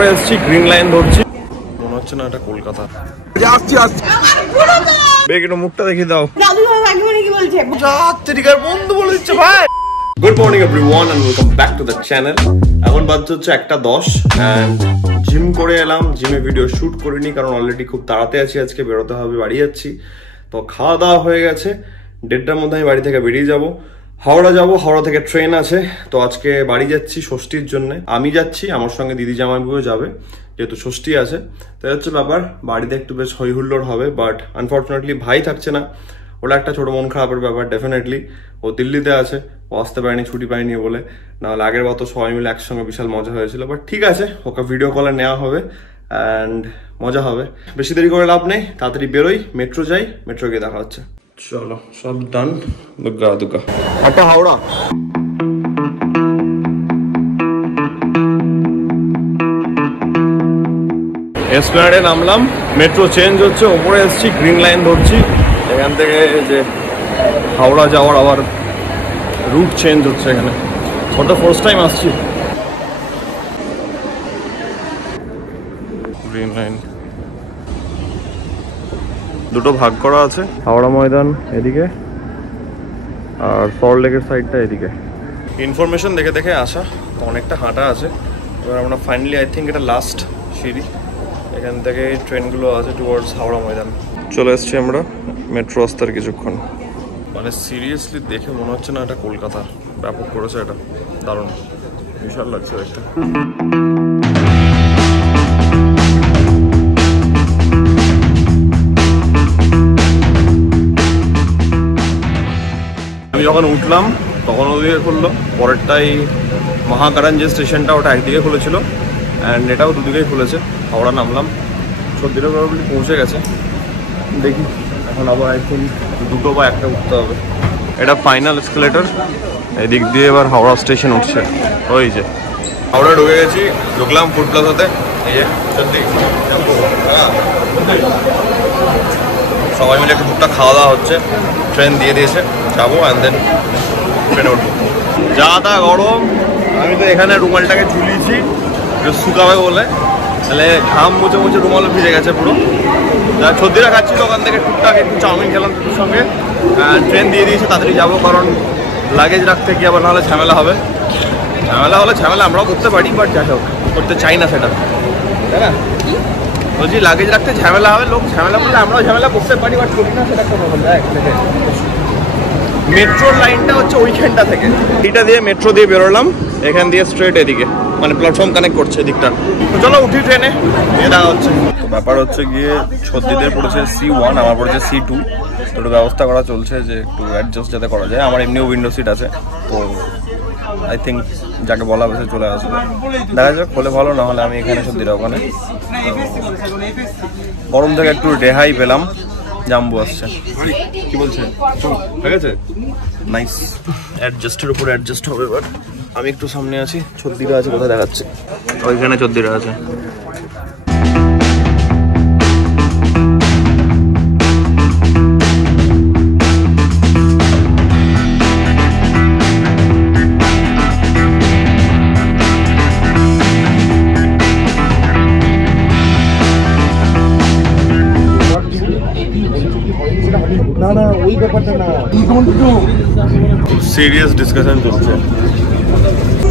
ওপরে এসেছি, green line ধরছি, মনে হচ্ছে না এটা কলকাতা। আসছি আসছি, বেগ একটু মুখটা দেখিয়ে দাও। বন্ধু বলে দিচ্ছে ভাই। Good morning everyone and welcome back to the channel. এখন বাজছে হচ্ছে 1:10 এন্ড জিম করে এলাম। জিমে ভিডিও শুট করিনি কারণ অলরেডি খুব তাড়াতে আছি, আজকে বেরোতে হবে, বাড়ি যাচ্ছি। তো খাওয়া দাওয়া হয়ে গেছে, 1:30টার মধ্যে আমি বাড়ি থেকে বেরিয়ে যাব, হাওড়া যাব। হাওড়া থেকে ট্রেন আছে, তো আজকে বাড়ি যাচ্ছি ষষ্ঠীর জন্য। আমি যাচ্ছি, আমার সঙ্গে দিদি জামাইবাবু যাবে, যেহেতু ষষ্ঠী আছে। তাই হচ্ছে ব্যাপার, বাড়িতে একটু বেশ হই হুল্লোড় হবে, বাট আনফর্চুনেটলি ভাই থাকছে না। ওটা একটা ছোট মন খারাপের ব্যাপার ডেফিনেটলি। ও দিল্লিতে আছে, ও আসতে পারেনি, ছুটি পায়নি বলে, নাহলে আগের বার তো সবাই মিলে একসঙ্গে বিশাল মজা হয়েছিল। বাট ঠিক আছে, ওকে ভিডিও কলে নেওয়া হবে অ্যান্ড মজা হবে। বেশি দেরি করে লাভ নেই, তাড়াতাড়ি বেরোই, মেট্রো যাই, মেট্রো গিয়ে দেখা হচ্ছে। চলো, সব ডান। দুর্গা দুর্গা একটা হাওড়া। এসপ্ল্যানেডে নামলাম, মেট্রো চেঞ্জ হচ্ছে, ওপরে এসেছি, গ্রিন লাইন ধরছি। এখান থেকে যে হাওড়া যাওয়ার আবার রুট চেঞ্জ হচ্ছে এখানে। ওটা ফার্স্ট টাইম আসছি। গ্রিন লাইন দুটো ভাগ করা আছে, হাওড়া ময়দান এদিকে আর সল্টলেকের সাইডটা এদিকে। ইনফরমেশন দেখে দেখে আসা, অনেকটা হাঁটা আছে। এবার আমরা ফাইনালি আই থিঙ্ক এটা লাস্ট সিঁড়ি, এখান থেকে ট্রেনগুলো আছে টুয়ার্ডস হাওড়া ময়দান। চলে এসছি আমরা, মেট্রো আসতে আর কিছুক্ষণ। মানে সিরিয়াসলি দেখে মনে হচ্ছে না এটা কলকাতা, ব্যাপক করেছে এটা, দারুণ, বিশাল লাগছে একটা। আমি যখন উঠলাম তখন ওদিকে খুললো, পরেরটাই মহাকারণ যে স্টেশনটা ওটা একদিকে খুলেছিল অ্যান্ড এটাও দুদিকেই খুলেছে। হাওড়া নামলাম, সত্যিটা প্রবাবলি পৌঁছে গেছে, দেখি এখন আবার আই থিঙ্ক দুটো বা একটা উঠতে হবে। এটা ফাইনাল এসকেলেটর, এদিক দিয়ে এবার হাওড়া স্টেশন উঠছে। ওই যে হাওড়া ঢুকে গেছি, ঢুকলাম ফুড প্লাজাতে। এই যে সবাই মিলে একটু টুকটাক খাওয়া দাওয়া হচ্ছে, ট্রেন দিয়ে দিয়েছে, যাবো অ্যান্ড দেন ট্রেনে উঠবো। যা তা গরম, আমি তো এখানে রুমালটাকে ঝুলিয়েছি শুকাবে বলে, তাহলে ঘাম মুছে মুছে রুমালও ভিজে গেছে পুরো। সর্দিরা খাচ্ছি, ওখান থেকে টুকটাক একটু চাউমিন খেলাম দুটোর সঙ্গে। ট্রেন দিয়ে দিয়েছে, তাড়াতাড়ি যাবো, কারণ লাগেজ রাখতে গিয়ে আবার নাহলে ঝামেলা হবে। ঝামেলা হলে ঝামেলা আমরাও করতে পারি, বাট যাই হোক করতে চাই না সেটা, তাই না? বলছি লাগেজ রাখতে ঝামেলা হবে, লোক ঝামেলা করলে আমরাও ঝামেলা করতে পারি, বাট করি না, সেটা একটা প্রবলেম। মেট্রোর লাইনটা হচ্ছে ওইখানটা থেকে, এটা দিয়ে মেট্রো দিয়ে বেরোলাম, এখান দিয়ে স্ট্রেট এদিকে, মানে প্ল্যাটফর্ম কানেক্ট করছে এদিকটা। তো চলো উঠি ট্রেনে, এটা হচ্ছে তো ব্যাপার হচ্ছে গিয়ে ছদ্দিদের পড়েছে C1, আমার পড়েছে C2। তো একটু ব্যবস্থা করা চলছে যে একটু অ্যাডজাস্ট যাতে করা যায়। আমার এমনিও উইন্ডো সিট আছে, তো আই থিঙ্ক যাকে বলা হয়েছে চলে আসবে, দেখা যাক, হলে ভালো, না হলে আমি এখানে সর্দিরা ওখানে। গরম থেকে একটু রেহাই পেলাম, জাম্বু আসছে, কি বলছে ঠিক আছে, নাইস। অ্যাডজাস্টের উপর অ্যাডজাস্ট হবে। এবার আমি একটু সামনে আছি, ছদ্দিরা আছে, কোথায় দেখাচ্ছে, ওইখানে ছদ্দিরা আছে। সিরিয়াস ডিসকাশন চলছে।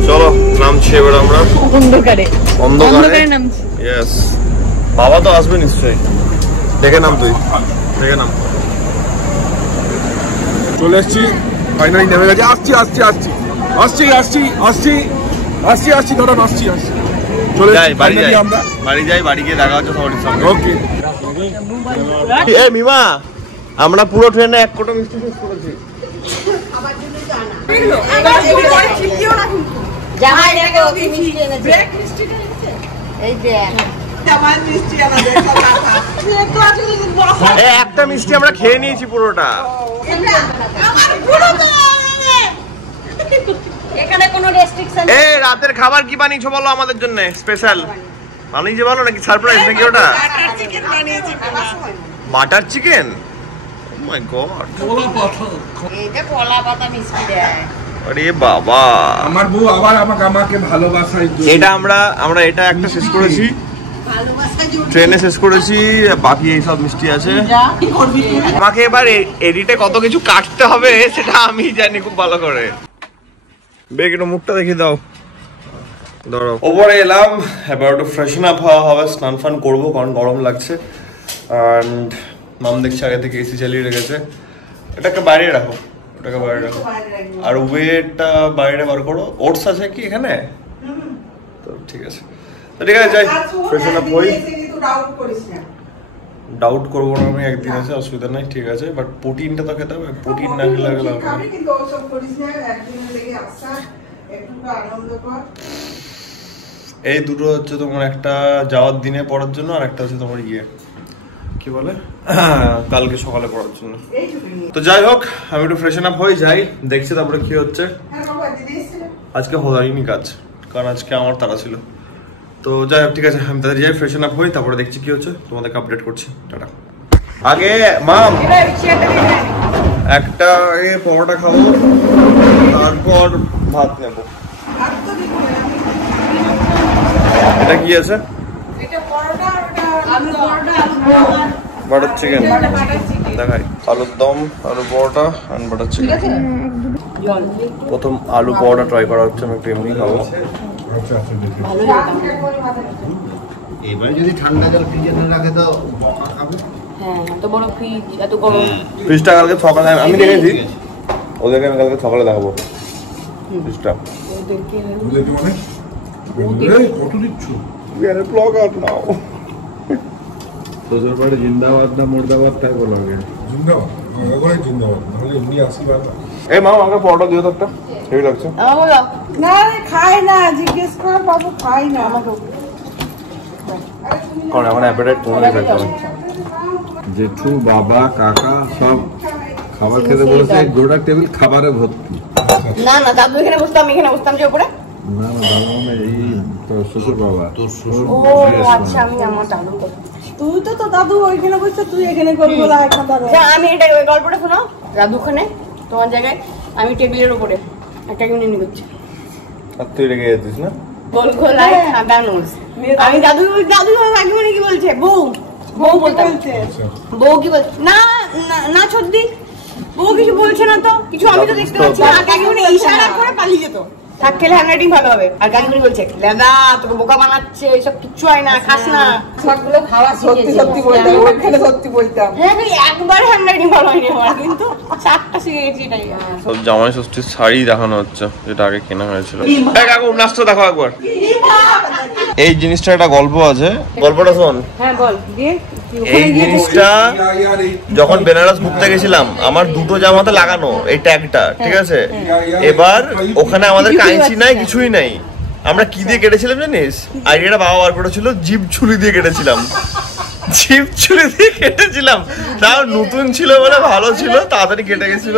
চলো নামছি এবার আমরা অন্ধকারে। ইয়েস, বাবা তো আসবে নিশ্চয়ই। দেখে নাম, তুই দেখে নাম। চলে এসছি, ফাইনালি নেমে গেছি। আসছি আসছি আসছি আসছি আসছি আসছি আসছি আসছি ধরুন আসছি আসছি চলে যাই, বাড়ি যাই, আমরা বাড়ি যাই, বাড়ি গিয়ে দেখা হচ্ছে সবার সঙ্গে। ওকে। এ মিমা, আমরা পুরো ট্রেনে এক কোটো মিষ্টি শেষ করেছি। একটা মিষ্টি আমরা খেয়ে নিয়েছি পুরোটা। এই রাতের খাবার কি বানিয়েছো বলো আমাদের জন্য স্পেশাল? বানিয়েছে বলো, নাকি সারপ্রাইজ নাকি ওটা? বাটার চিকেন, ও মাই গড। এটা কলা পাতা মিষ্টি দেয়। ও আরে বাবা, আমার বউ আবার আমাকে ভালোবাসায়। এটা আমরা এটা একটা শেষ করেছি, ট্রেনে শেষ করেছি, বাকি এই সব মিষ্টি আছে। আমাকে এবার এডিটে কত কিছু কাটতে হবে সেটা আমি জানি খুব ভালো করে। বেগ একটু মুখটা দেখিয়ে দাও, ধরো। ওপরে এলাম, এবার একটু ফ্রেশন আপ হওয়া হবে, স্নান ফান করবো কারণ গরম লাগছে। অ্যান্ড মাম দেখছি আগে থেকে এসি চালিয়ে রেখেছে। এটাকে বাইরে রাখো, ওটাকে বাইরে রাখো, আর ওয়েটটা বাইরে বার করো। ওটস আছে কি এখানে? তো ঠিক আছে, ঠিক আছে, যাই ফ্রেশন আপ হই। ডাউট করবো না আমি, একদিন আছে, অসুবিধা নাই, ঠিক আছে। বাট প্রোটিনটা তো খেতে হবে, প্রোটিন না খেলে লাগলে এই দুটো হচ্ছে তোমার, একটা যাওয়ার দিনে পড়ার জন্য আর একটা হচ্ছে তোমার কি বলে কালকে সকালে পড়ার জন্য। তো যাই হোক, আমি একটু ফ্রেশন আপ হয়ে যাই, দেখছি তারপরে কি হচ্ছে। আজকে হয়নি কাজ, কারণ আজকে আমার তাড়া ছিল। তো যাই হোক, ঠিক আছে, আমি তাদের যাই, ফ্রেশন আপ হই, তারপরে দেখছি কি হচ্ছে, তোমাদেরকে আপডেট করছি। টাটা। আগে মাম একটা পরোটা খাবো, তারপর ভাত নেবো। এটা কি আছে? বাটার চিকেন দেখাই, আলুর দম, আলু পরোটা আর বাটার চিকেন। প্রথম আলু পরোটা ট্রাই করা হচ্ছে, আমি একটু এমনি খাবো। এবারে যদি ঠান্ডা জল ফ্রিজে রাখে তো খাবে। হ্যাঁ, এত বড় ফ্রিজ, এত গরম ফ্রিজটা কালকে সকালে আমি দেখেছি, ওদেরকে আমি কালকে সকালে দেখাবো ফ্রিজটা। ওদেরকে মানে কত দিচ্ছ? We are a blogger now. তোদের বাড়ি জিন্দাবাদ না মুর্দাবাদ তাই বলা আগে। জিন্দাবাদ, ওখানে জিন্দাবাদ, নাহলে এমনি আশীর্বাদ। এই মা আমাকে পরোটা দিও তো একটা, হেভি লাগছে। না খাই না, জিজ্ঞেস কর বাবু, খাই না আমাকে। কারণ আমার অ্যাপেটাইট কমে গেছে। জেঠু, বাবা, কাকা সব খাবার খেতে বলেছে, গোটা টেবিল খাবারে ভর্তি। না না, দাদু এখানে বসতাম, আমি এখানে বসতাম যে উপরে। না না, দাদা মানে এই তোর শ্বশুর বাবা। ও আচ্ছা, আমি আমার দাদু। তুই তো দাদু ওইখানে বসে, তুই এখানে করবো খাবার। আমি এটা গল্পটা শোনো, দাদু ওখানে তোমার জায়গায়, আমি টেবিলের উপরে একটা ইউনিয়ন করছি। আর তুই রেগে যাচ্ছিস না? গোল গোল আর সাদা নোজ। আমি দাদু দাদু কাকিমণি কি বলছে, বউ বউ বলতে বউ কি বলছে? না না ছদ্দি, বউ কিছু বলছে না তো কিছু, আমি তো দেখতে পাচ্ছি না। কাকিমণি ইশারা করে পালিয়ে যেত। থাক, খেলে হ্যান্ডরাইটিং ভালো হবে। আর কাকিমণি বলছে, লেদা তোকে বোকা বানাচ্ছে, এসব কিচ্ছু হয় না, খাস না। সবগুলো খাওয়া সত্যি সত্যি বলতাম, ওখানে সত্যি বলতাম। হ্যাঁ, একবার হ্যান্ডরাইটিং ভালো হয়নি আমার, কিন্তু চারটা শিখে গেছি। এটাই সব জামাই ষষ্ঠীর শাড়ি দেখানো হচ্ছে, যেটা আগে কেনা হয়েছিল। কাকু নাচটা দেখো একবার। এই জিনিসটা একটা গল্প আছে, গল্পটা শোন। হ্যাঁ বল। দিয়ে এই জিনিসটা যখন বেনারস ঘুরতে গেছিলাম, আমার দুটো জামাতে লাগানো এই ট্যাগটা, ঠিক আছে। এবার ওখানে আমাদের কাঁচি নাই, কিছুই নাই, আমরা কি দিয়ে কেটেছিলাম জানিস? আইডিয়াটা বাবা বার করেছিল, জিভ ছুরি দিয়ে কেটেছিলাম। জিভ ছুরি দিয়ে কেটেছিলাম, তাও নতুন ছিল বলে ভালো ছিল, তাড়াতাড়ি কেটে গেছিল,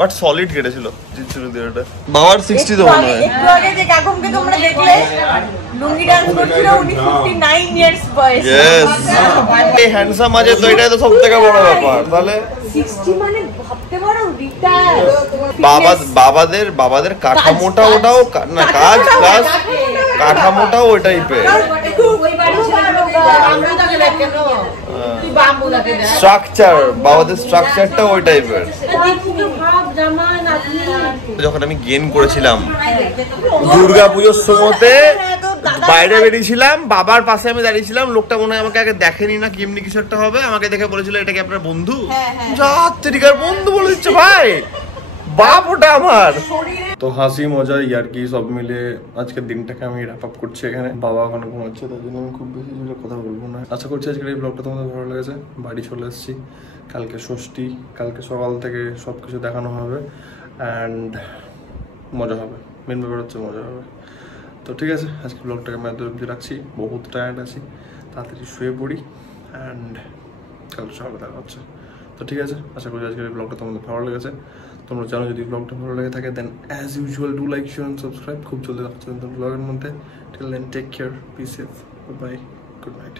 বাট সলিড কেটেছিল জিভ ছুরি দিয়ে। ওটা বাবার 60 তো মনে হয়। একটু আগে যে কাকুমকে তোমরা দেখলে লুঙ্গি ডান্স করছিল, উনি 59 ইয়ার্স বয়স। ইয়েস, এই হ্যান্ডসাম আছে তো, এটাই তো সবথেকে বড় ব্যাপার। তাহলে 60 মানে ভাবতে পারো, রিটায়ার। বাবাদের কাঠামোটা, ওটাও না, কাজ কাঠামোটাও ওই টাইপের। স্ট্রাকচার, বাবাদের স্ট্রাকচারটা ওই টাইপের। যখন আমি গেন করেছিলাম দুর্গাপুজোর সময়তে, বাইরে বেরিয়েছিলাম, বাবার পাশে আমি দাঁড়িয়েছিলাম, লোকটা মনে হয় আমাকে আগে দেখেনি না কেমনি কিছু একটা হবে, আমাকে দেখে বলেছিল এটা কি আপনার বন্ধু? যাত্রীকার বন্ধু বলে দিচ্ছে ভাই, বাপ ওটা আমার। তো হাসি মজা ইয়ার্কি সব মিলে আজকের দিনটাকে আমি র্যাপ আপ করছি এখানে। বাবা ওখানে ঘুমাচ্ছে, তার জন্য আমি খুব বেশি জোরে কথা বলবো না। আশা করছি আজকের এই ব্লগটা তোমাদের ভালো লেগেছে। বাড়ি চলে এসেছি, কালকে ষষ্ঠী, কালকে সকাল থেকে সবকিছু দেখানো হবে অ্যান্ড মজা হবে। মেন ব্যাপার হচ্ছে মজা হবে। তো ঠিক আছে, আজকে ব্লগটাকে আমি এত অবধি রাখছি, বহুত টায়ার্ড আছি, তাড়াতাড়ি শুয়ে পড়ি অ্যান্ড কালকে সকালে দেখা হচ্ছে। তো ঠিক আছে, আশা করি আজকের এই ব্লগটা তোমাদের ভালো লেগেছে। তোমরা জানো যদি ব্লগটা ভালো লেগে থাকে then as usual do like, share and subscribe. খুব জলদি দেখা হচ্ছে ব্লগের মধ্যে। Till then take care, be safe, bye, good night.